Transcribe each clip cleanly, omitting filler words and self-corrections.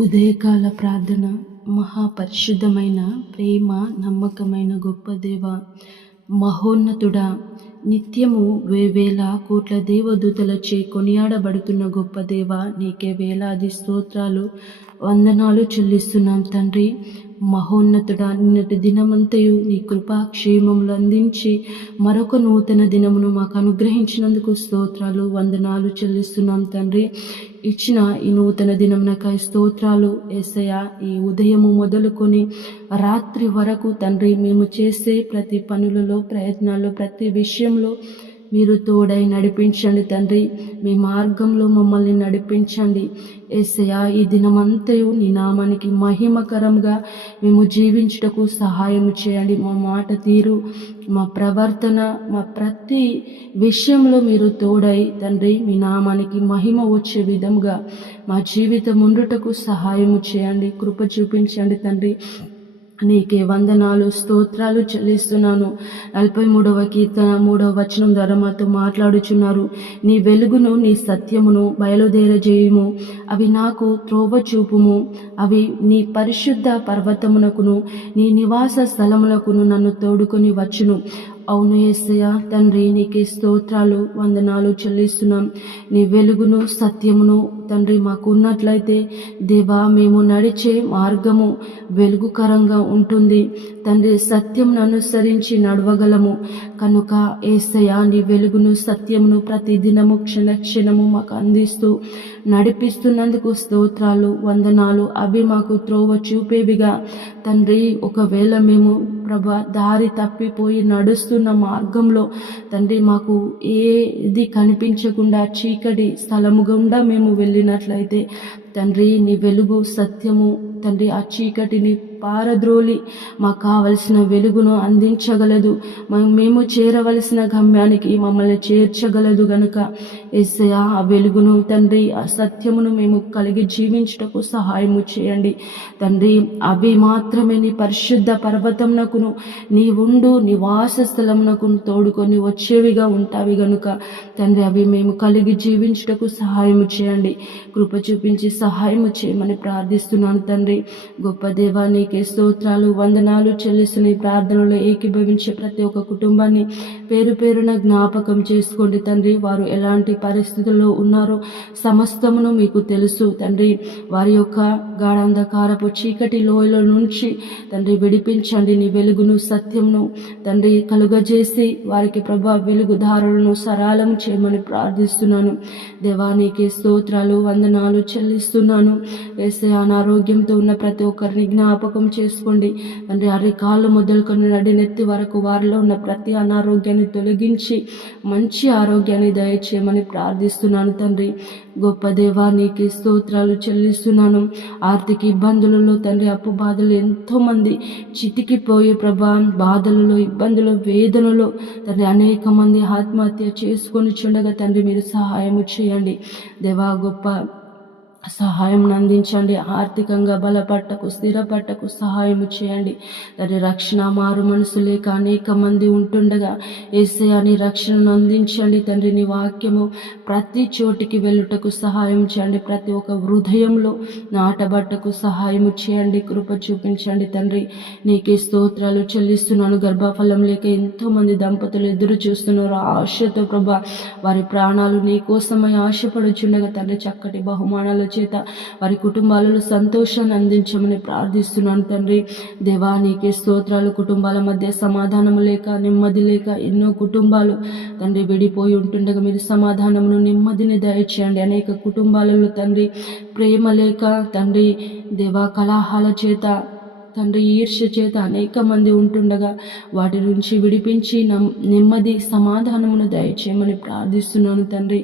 ఉదయకాల ప్రార్థన. మహాపరిశుద్ధమైన ప్రేమ నమ్మకమైన గొప్ప దేవ, మహోన్నతుడా, నిత్యము వేవేల కోట్ల దేవదూతలచే కొనియాడబడుతున్న గొప్ప దేవ, నీకే వేలాది స్తోత్రాలు వందనాలు చెల్లిస్తున్నాం తండ్రి. మహోన్నతుడా, నిన్నటి దినమంతయు నీ కృపాక్షేమములు అందించి మరొక నూతన దినమును మాకు అనుగ్రహించినందుకు స్తోత్రాలు వందనాలు చెల్లిస్తున్నాం తండ్రి. ఇచ్చిన ఈ నూతన దినమునకై స్తోత్రాలు యేసయ్యా. ఈ ఉదయము మొదలుకొని రాత్రి వరకు తండ్రి, మేము చేసే ప్రతి పనులలో, ప్రయత్నాల్లో, ప్రతి విషయంలో మీరు తోడై నడిపించండి తండ్రి. మీ మార్గంలో మమ్మల్ని నడిపించండి యేసయ్యా. ఈ దినమంతయు నీ నామానికి మహిమకరంగా మేము జీవించుటకు సహాయం చేయండి. మా మాట తీరు, మా ప్రవర్తన, మా ప్రతి విషయంలో మీరు తోడై తండ్రి, మీ నామానికి మహిమ వచ్చే విధంగా మా జీవితం ఉండుటకు సహాయం చేయండి. కృప చూపించండి తండ్రి. నీకే వందనాలు స్తోత్రాలు చెల్లిస్తున్నాను. 43వ కీర్తన 3వ వచనం ద్వారా మాతో మాట్లాడుచున్నారు. నీ వెలుగును నీ సత్యమును బయలుదేరజేయుము, అవి నాకు త్రోవ చూపుము. అవి నీ పరిశుద్ధ పర్వతమునకును నీ నివాస స్థలములకును నన్ను తోడుకొని వచ్చును. అవును యేసయ్యా తండ్రి, నీకే స్తోత్రాలు వందనాలు చెల్లిస్తున్నాం. నీ వెలుగును సత్యమును తండ్రి మాకు ఉన్నట్లయితే దేవా, మేము నడిచే మార్గము వెలుగుకరంగా ఉంటుంది తండ్రి. సత్యమును అనుసరించి నడవగలము కనుక యేసయ్యా, నీ వెలుగును సత్యమును ప్రతి దినము క్షణ క్షణము మాకు అందిస్తూ నడిపిస్తున్నందుకు స్తోత్రాలు వందనాలు. అవి మాకు త్రోవ చూపేవిగా తండ్రి. ఒకవేళ మేము ప్రభా దారి తప్పిపోయి నడుస్తున్న మార్గంలో తండ్రి, మాకు ఏది కనిపించకుండా చీకటి స్థలము గుండా మేము వెళ్ళినట్లయితే తండ్రి, నీ వెలుగు సత్యము తండ్రి ఆ చీకటిని పారద్రోలి మాకు కావలసిన వెలుగును అందించగలదు. మేము చేరవలసిన గమ్యానికి మమ్మల్ని చేర్చగలదు గనుక యేసయ్యా, ఆ వెలుగును తండ్రి, ఆ సత్యమును మేము కలిగి జీవించుటకు సహాయము చేయండి తండ్రి. అవి మాత్రమే నీ పరిశుద్ధ పర్వతమునకును నీ ఉండు నివాస స్థలమునకును తోడుకొని వచ్చేవిగా ఉంటావి గనుక తండ్రి, అవి మేము కలిగి జీవించుటకు సహాయము చేయండి. కృప చూపించి సహాయము చేయమని ప్రార్థిస్తున్నాను తండ్రి. గొప్ప దేవా, నీకే స్తోత్రాలు వందనాలు చెల్లిస్తున్న ఈ ప్రార్థనలో ఏకీభవించే ప్రతి ఒక్క కుటుంబాన్ని పేరు పేరున జ్ఞాపకం చేసుకోండి తండ్రి. వారు ఎలాంటి పరిస్థితుల్లో ఉన్నారో సమస్తమును మీకు తెలుసు తండ్రి. వారి యొక్క గాఢాంధకారపు చీకటి లోయల నుంచి తండ్రి విడిపించండి. నీ వెలుగును సత్యమును తండ్రి కలుగజేసి వారికి ప్రభా వెలుగుదారులను సరళం చేయమని ప్రార్థిస్తున్నాను. దేవా, నీకే స్తోత్రాలు వందనాలు చెల్లిస్తున్నాను. యేసయ్యా, అనారోగ్యంతో ఉన్న ప్రతి ఒక్కరిని జ్ఞాపకం చేసుకోండి తండ్రి. అరికాళ్ళు మొదలుకొని నడినెత్తి వరకు వారిలో ఉన్న ప్రతి అనారోగ్యాన్ని తొలగించి మంచి ఆరోగ్యాన్ని దయచేయమని ప్రార్థిస్తున్నాను తండ్రి. గొప్ప దేవా, నీకే స్తోత్రాలు చెల్లిస్తున్నాను. ఆర్థిక ఇబ్బందులలో తండ్రి, అప్పు బాధలు ఎంతోమంది చితికిపోయే ప్రభా బాధలలో, ఇబ్బందులు, వేదనలో తండ్రి అనేక మంది ఆత్మహత్య చేసుకొని చుండగా తండ్రి, మీరు సహాయము చేయండి దేవా. గొప్ప సహాయం అందించండి. ఆర్థికంగా బలపట్టకు, స్థిరపట్టకు సహాయము చేయండి తండ్రి. రక్షణ మారు మనసు లేక అనేక మంది ఉంటుండగా యేసయ్యా, నీ రక్షణను అందించండి తండ్రి. నీ వాక్యము ప్రతి చోటికి వెళ్ళుటకు సహాయం చేయండి. ప్రతి ఒక్క హృదయంలో నాటబట్టకు సహాయము చేయండి. కృప చూపించండి తండ్రి. నీకే స్తోత్రాలు చెల్లిస్తున్నాను. గర్భఫలం లేక ఎంతో మంది దంపతులు ఎదురు చూస్తున్నారు ఆశతో ప్రభా. వారి ప్రాణాలు నీ కోసమై ఆశపడుచుండగా తండ్రి, చక్కటి బహుమానాలు చేత వారి కుటుంబాలలో సంతోషాన్ని అందించమని ప్రార్థిస్తున్నాను తండ్రి. దేవా, నీకే స్తోత్రాలు. కుటుంబాల మధ్య సమాధానము లేక, నెమ్మది లేక ఎన్నో కుటుంబాలు తండ్రి విడిపోయి ఉంటుండగా మీరు సమాధానమును, నెమ్మదిని దయచేయండి. అనేక కుటుంబాలలో తండ్రి ప్రేమ లేక తండ్రి దేవా కలహాల చేత తండ్రి ఈర్ష్య చేత అనేక మంది ఉంటుండగా వాటి నుంచి విడిపించి నెమ్మది సమాధానమును దయచేయమని ప్రార్థిస్తున్నాను తండ్రి.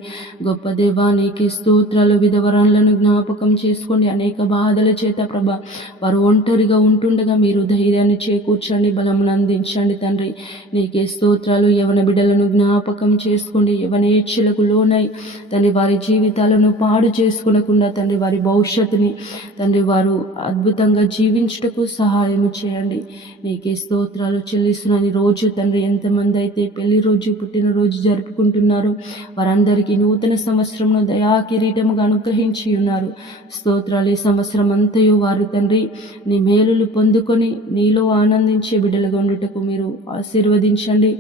గొప్ప దేవా, నీకే స్తోత్రాలు. విధవరాలను జ్ఞాపకం చేసుకోండి. అనేక బాధల చేత ప్రభా వారు ఒంటరిగా ఉంటుండగా మీరు ధైర్యాన్ని చేకూర్చండి, బలమును అందించండి తండ్రి. నీకే స్తోత్రాలు. యవన బిడ్డలను జ్ఞాపకం చేసుకోండి. యవనేచ్ఛలకు లోనై తండ్రి వారి జీవితాలను పాడు చేసుకునకుండా తండ్రి వారి భవిష్యత్తుని తండ్రి వారు అద్భుతంగా జీవించుటకు సహాయము చేయండి. నీకే స్తోత్రాలు చెల్లిస్తున్నాను. రోజు తండ్రి ఎంతమంది అయితే పెళ్లి రోజు పుట్టినరోజు జరుపుకుంటున్నారో వారందరికీ నూతన సంవత్సరంలో దయా కిరీటముగా అనుగ్రహించి ఉన్నారు. స్తోత్రాలు. ఈ సంవత్సరం అంతయు వారు తండ్రి నీ మేలులు పొందుకొని నీలో ఆనందించే బిడ్డలుగా ఉండుటకు మీరు ఆశీర్వదించండి,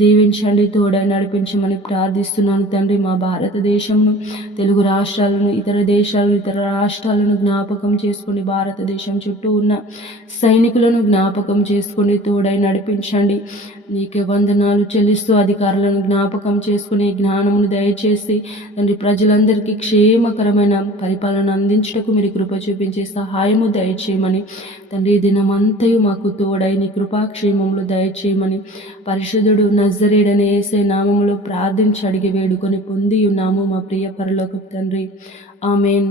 దీవించండి, తోడై నడిపించమని ప్రార్థిస్తున్నాను తండ్రి. మా భారతదేశంను, తెలుగు రాష్ట్రాలను, ఇతర దేశాలను, ఇతర రాష్ట్రాలను జ్ఞాపకం చేసుకుని భారతదేశం చుట్టూ ఉన్న సైనికులను జ్ఞాపకం చేసుకుని తోడై నడిపించండి. నీకే వందనాలు చెల్లిస్తూ అధికారులను జ్ఞాపకం చేసుకుని జ్ఞానమును దయచేసి తండ్రి ప్రజలందరికీ క్షేమకరమైన పరిపాలన అందించుటకు మీరు కృప చూపించే సహాయము దయచేయమని తండ్రి దినమంతయు మాకు తోడై నీ కృపాక్షేమములు దయచేయమని పరిశుద్ధుడు నజరేయుడైన యేసయ్య నామములో ప్రార్థించి అడిగి వేడుకొని పొంది ఉన్నాము మా ప్రియ పరలోకపు తండ్రి. ఆమేన్.